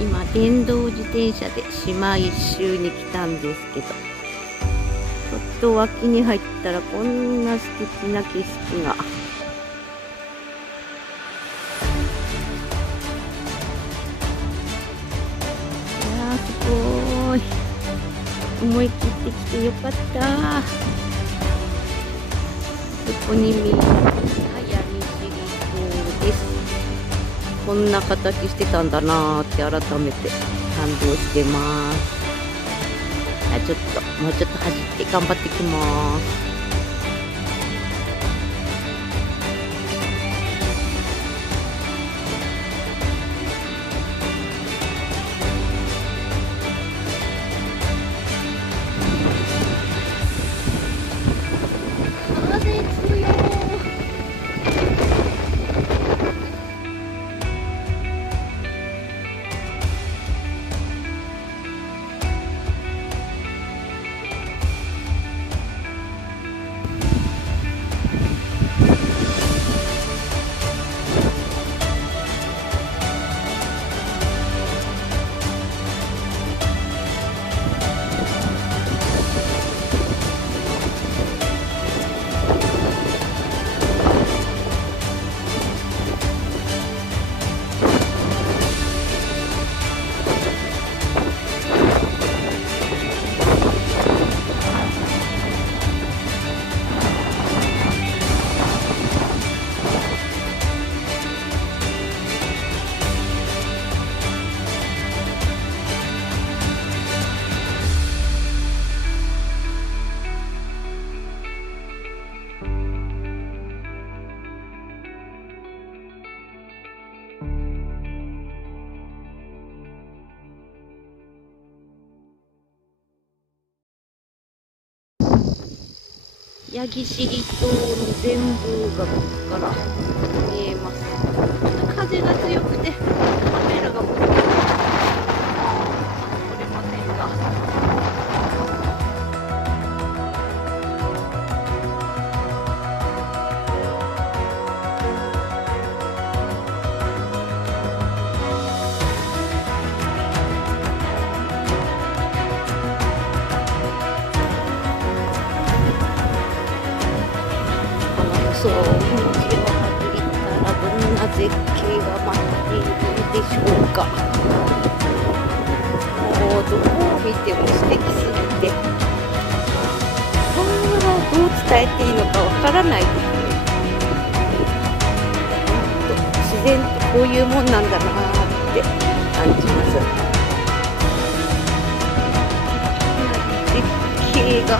今電動自転車で島一周に来たんですけど、ちょっと脇に入ったらこんな素敵な景色が。すごい。思い切ってきてよかった。ここに見えるのがヤギシリ島です。こんな形してたんだなーって改めて感動してます。ちょっともうちょっと走って頑張ってきます。ヤギシリ島の全貌がここから見えます。ちょっと風が強くてカメラが撮れませんが。そう道を歩いたらどんな絶景が待っているでしょうか。もうどう見ても素敵すぎて、どう伝えていいのかわからないですね。自然ってこういうもんなんだなって感じます。絶景が